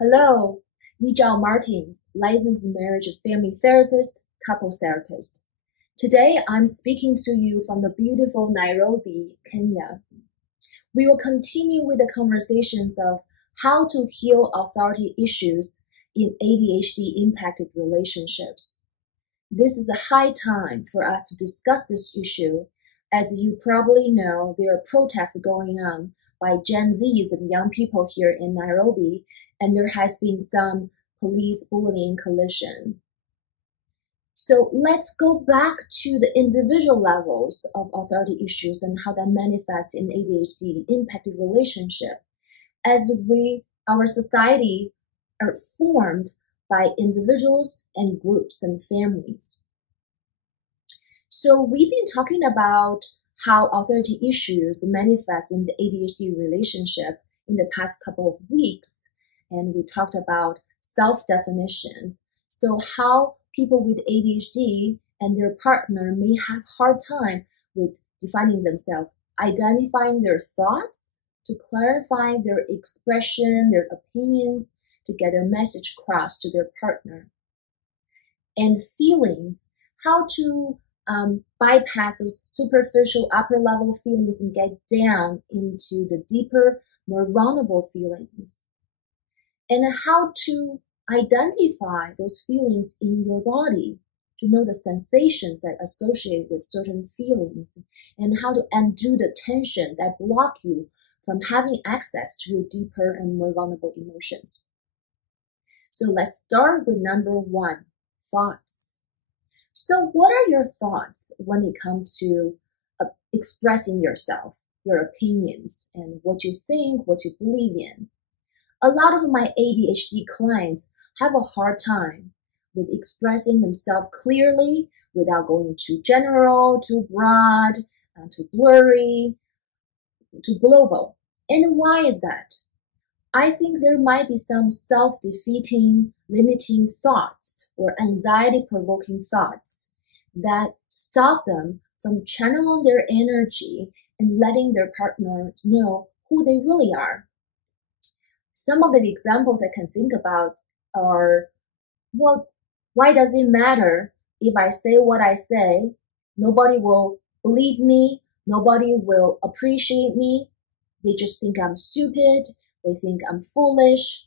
Hello, Yijao Martins, licensed marriage and family therapist, couples therapist. Today I'm speaking to you from the beautiful Nairobi, Kenya. We will continue with the conversations of how to heal authority issues in ADHD impacted relationships. This is a high time for us to discuss this issue. As you probably know, there are protests going on by Gen Zs and young people here in Nairobi, and there has been some police bullying collision. So let's go back to the individual levels of authority issues and how that manifests in ADHD impacted relationship. As our society are formed by individuals and groups and families. So we've been talking about how authority issues manifest in the ADHD relationship in the past couple of weeks. And we talked about self-definitions. So how people with ADHD and their partner may have hard time with defining themselves, identifying their thoughts, to clarify their expression, their opinions, to get their message across to their partner. And feelings, how to bypass those superficial upper level feelings and get down into the deeper, more vulnerable feelings. And how to identify those feelings in your body, to know the sensations that associate with certain feelings, and how to undo the tension that block you from having access to your deeper and more vulnerable emotions. So let's start with number one, thoughts. So what are your thoughts when it comes to expressing yourself, your opinions, and what you think, what you believe in? A lot of my ADHD clients have a hard time with expressing themselves clearly without going too general, too broad, too blurry, too global. And why is that? I think there might be some self-defeating, limiting thoughts or anxiety-provoking thoughts that stop them from channeling their energy and letting their partner know who they really are. Some of the examples I can think about are, well, why does it matter if I say what I say? Nobody will believe me. Nobody will appreciate me. They just think I'm stupid. They think I'm foolish.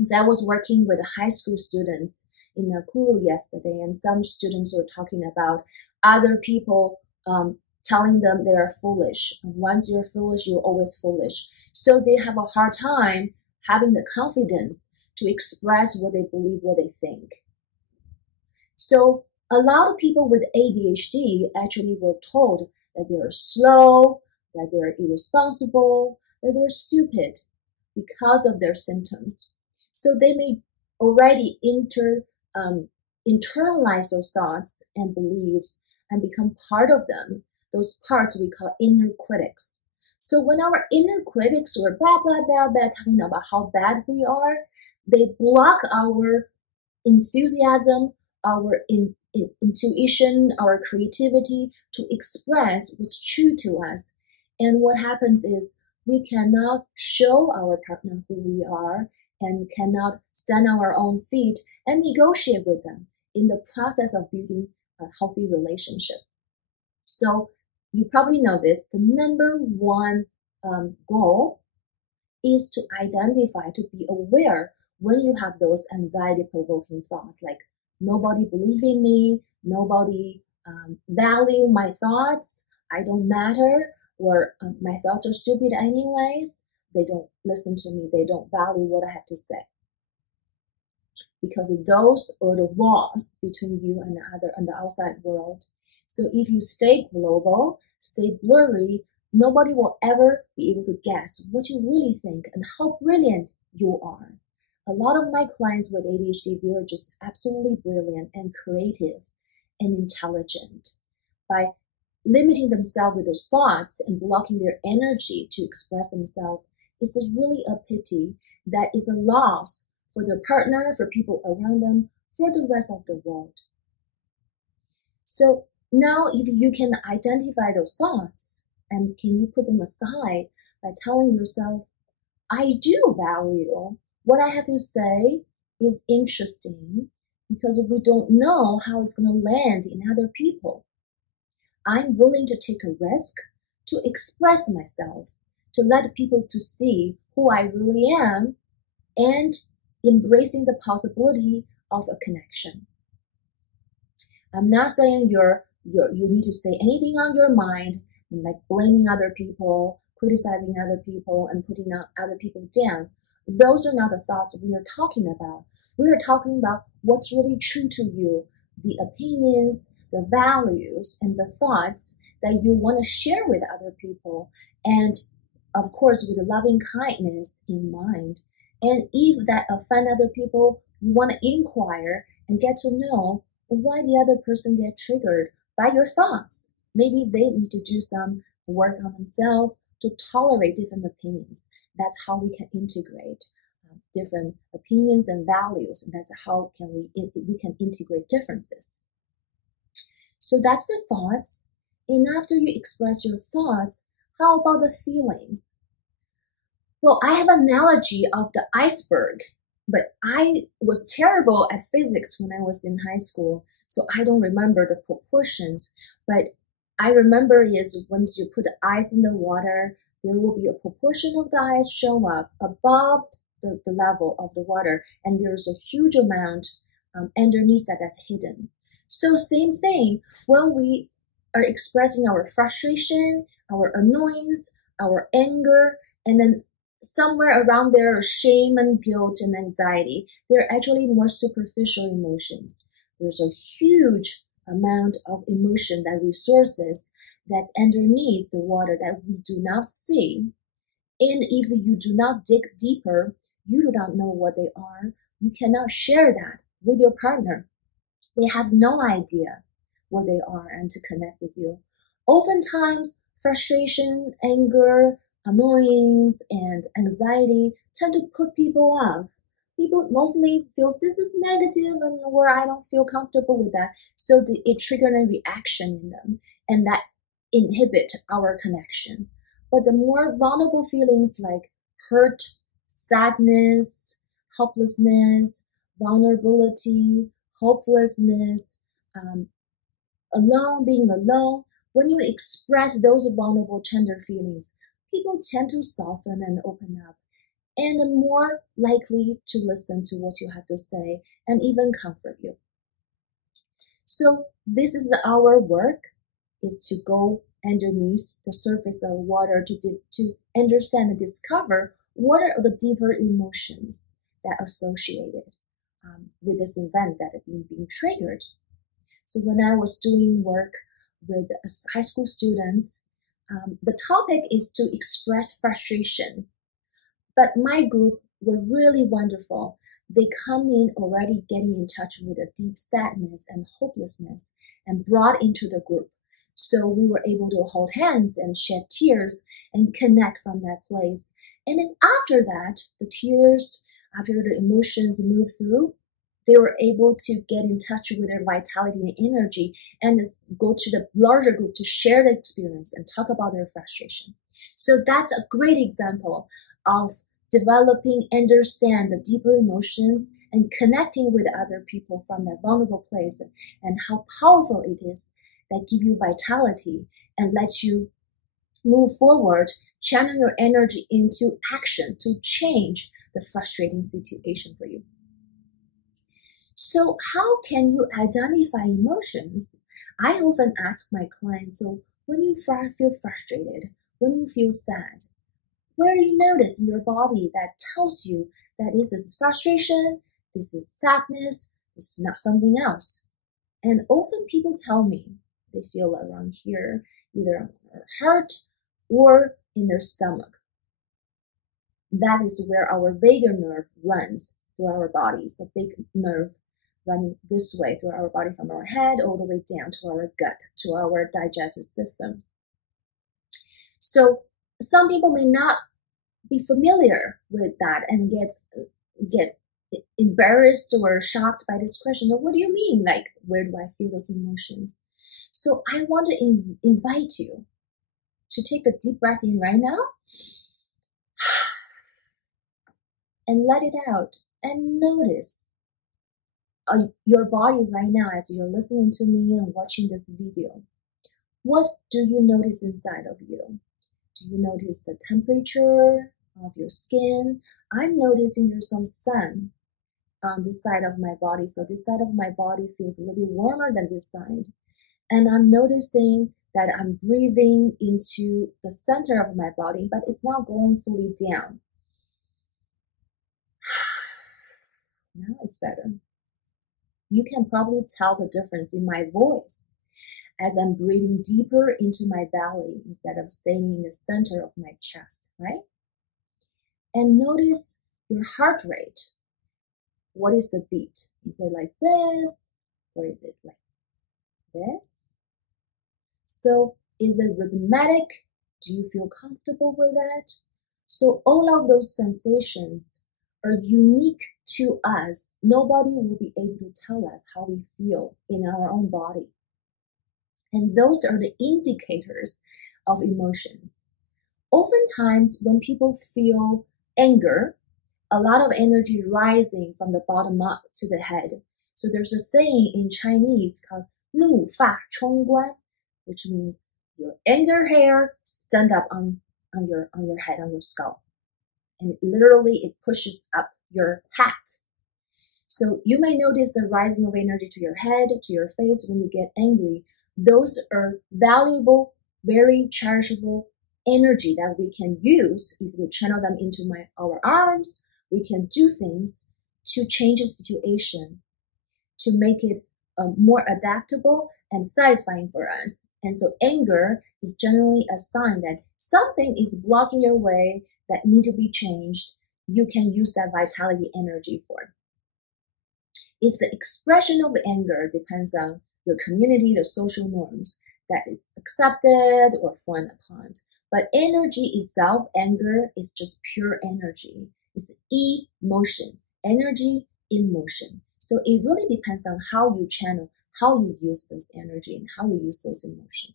As I was working with high school students in Nakuru yesterday, and some students were talking about other people telling them they are foolish. Once you're foolish, you're always foolish. So they have a hard time having the confidence to express what they believe, what they think. So a lot of people with ADHD actually were told that they're slow, that they're irresponsible, that they're stupid because of their symptoms. So they may already internalize those thoughts and beliefs and become part of them. Those parts we call inner critics. So when our inner critics were blah, blah, blah, blah, talking about how bad we are, they block our enthusiasm, our intuition, our creativity to express what's true to us. And what happens is we cannot show our partner who we are and cannot stand on our own feet and negotiate with them in the process of building a healthy relationship. So you probably know this, the number one goal is to identify, to be aware when you have those anxiety-provoking thoughts like nobody believe in me, nobody value my thoughts, I don't matter, or my thoughts are stupid anyways, they don't listen to me, they don't value what I have to say. Because those are the walls between you and the outside world. So if you stay global, stay blurry, nobody will ever be able to guess what you really think and how brilliant you are. A lot of my clients with ADHD, they are just absolutely brilliant and creative and intelligent. By limiting themselves with those thoughts and blocking their energy to express themselves, it's really a pity that is a loss for their partner, for people around them, for the rest of the world. So now if you can identify those thoughts and can you put them aside by telling yourself, I do value what I have to say is interesting because we don't know how it's going to land in other people. I'm willing to take a risk, to express myself, to let people to see who I really am, and embracing the possibility of a connection. I'm not saying you need to say anything on your mind and like blaming other people, criticizing other people, and putting other people down. Those are not the thoughts we are talking about. We are talking about what's really true to you, the opinions, the values, and the thoughts that you want to share with other people, and of course with loving kindness in mind. And if that offend other people, you want to inquire and get to know why the other person get triggered by your thoughts. Maybe they need to do some work on themselves to tolerate different opinions. That's how we can integrate different opinions and values. And that's how we can integrate differences. So that's the thoughts. And after you express your thoughts, how about the feelings? Well, I have an analogy of the iceberg, but I was terrible at physics when I was in high school, so I don't remember the proportions. But I remember is once you put the ice in the water, there will be a proportion of the ice show up above the level of the water, and there's a huge amount underneath that's hidden. So same thing, when we are expressing our frustration, our annoyance, our anger, and then somewhere around there are shame and guilt and anxiety. They're actually more superficial emotions. There's a huge amount of emotion, that resources that's underneath the water that we do not see. And if you do not dig deeper, you do not know what they are. You cannot share that with your partner. They have no idea what they are and to connect with you. Oftentimes, frustration, anger, annoyance, and anxiety tend to put people off. People mostly feel this is negative and where I don't feel comfortable with that. So it triggered a reaction in them, and that inhibit our connection. But the more vulnerable feelings like hurt, sadness, helplessness, vulnerability, hopelessness, being alone, when you express those vulnerable, tender feelings, people tend to soften and open up, and are more likely to listen to what you have to say and even comfort you. So this is our work, is to go underneath the surface of water to understand and discover what are the deeper emotions that are associated with this event that are being triggered. So when I was doing work with high school students, the topic is to express frustration. But my group were really wonderful. They come in already getting in touch with a deep sadness and hopelessness and brought into the group. So we were able to hold hands and shed tears and connect from that place. And then after that, the tears, after the emotions move through, they were able to get in touch with their vitality and energy and go to the larger group to share the experience and talk about their frustration. So that's a great example of developing, understand the deeper emotions and connecting with other people from that vulnerable place, and how powerful it is that give you vitality and let you move forward, channel your energy into action to change the frustrating situation for you. So how can you identify emotions? I often ask my clients, so when you feel frustrated, when you feel sad, where do you notice in your body that tells you that this is frustration, this is sadness, this is not something else? And often people tell me they feel around here, either on their heart or in their stomach. That is where our vagus nerve runs through our bodies, a big nerve running this way through our body from our head all the way down to our gut, to our digestive system. So some people may not be familiar with that and get embarrassed or shocked by this question. What do you mean? Like, where do I feel those emotions? So I want to invite you to take a deep breath in right now. and let it out and notice your body right now as you're listening to me and watching this video. What do you notice inside of you? Do you notice the temperature of your skin? I'm noticing there's some sun on this side of my body. So this side of my body feels a little bit warmer than this side. And I'm noticing that I'm breathing into the center of my body, but it's not going fully down. Now it's better. You can probably tell the difference in my voice as I'm breathing deeper into my belly instead of staying in the center of my chest, right? And notice your heart rate. What is the beat? Is it like this? Or is it like this? So is it rhythmic? Do you feel comfortable with that? So all of those sensations are unique to us. Nobody will be able to tell us how we feel in our own body. And those are the indicators of emotions. Oftentimes, when people feel anger, a lot of energy rising from the bottom up to the head. So there's a saying in Chinese called 怒发冲冠, which means your anger hair stand up on your head, on your skull. And literally it pushes up your hat. So you may notice the rising of energy to your head, to your face when you get angry. Those are valuable, very cherishable energy that we can use if we channel them into our arms. We can do things to change the situation, to make it more adaptable and satisfying for us. And so anger is generally a sign that something is blocking your way that need to be changed. You can use that vitality energy for. It's the expression of anger depends on your community, the social norms that is accepted or frowned upon. But energy itself, anger, is just pure energy. It's emotion, energy in motion. So it really depends on how you channel, how you use this energy, and how you use those emotions.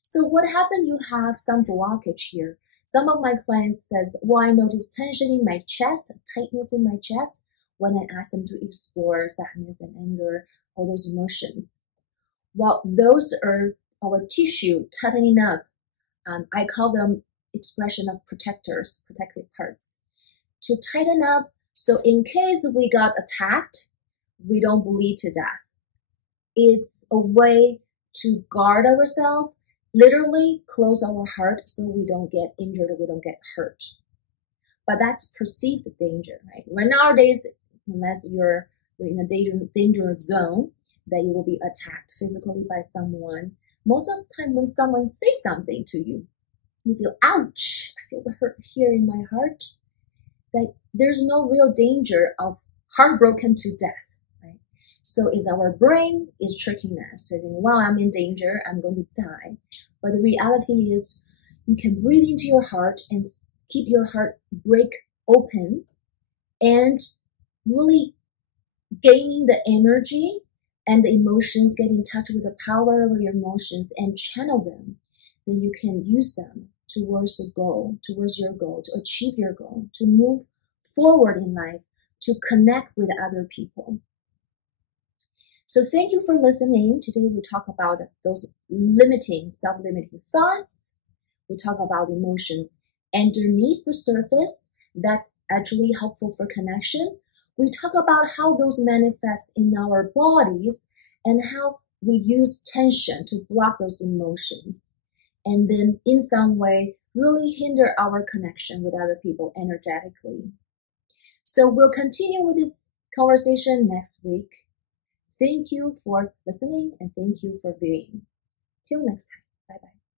So what happened? You have some blockage here. Some of my clients says, well, I notice tension in my chest, tightness in my chest, when I ask them to explore sadness and anger, all those emotions. Well, those are our tissue tightening up. I call them expression of protectors, protective parts, to tighten up. So in case we got attacked, we don't bleed to death. It's a way to guard ourselves, literally close our heart so we don't get injured or we don't get hurt. But that's perceived danger, right? Right nowadays, unless you're in a danger zone, that you will be attacked physically by someone. Most of the time when someone says something to you, you feel, ouch, I feel the hurt here in my heart. That there's no real danger of heartbroken to death, right? So it's our brain is tricking us, saying, well, I'm in danger, I'm going to die. But the reality is you can breathe into your heart and keep your heart break open and really gaining the energy and the emotions, get in touch with the power of your emotions and channel them. Then you can use them towards the goal, towards your goal, to achieve your goal, to move forward in life, to connect with other people. So thank you for listening. Today we talk about those limiting, self-limiting thoughts. We talk about emotions underneath the surface that's actually helpful for connection. We talk about how those manifest in our bodies and how we use tension to block those emotions. And then in some way, really hinder our connection with other people energetically. So we'll continue with this conversation next week. Thank you for listening and thank you for viewing. Till next time. Bye-bye.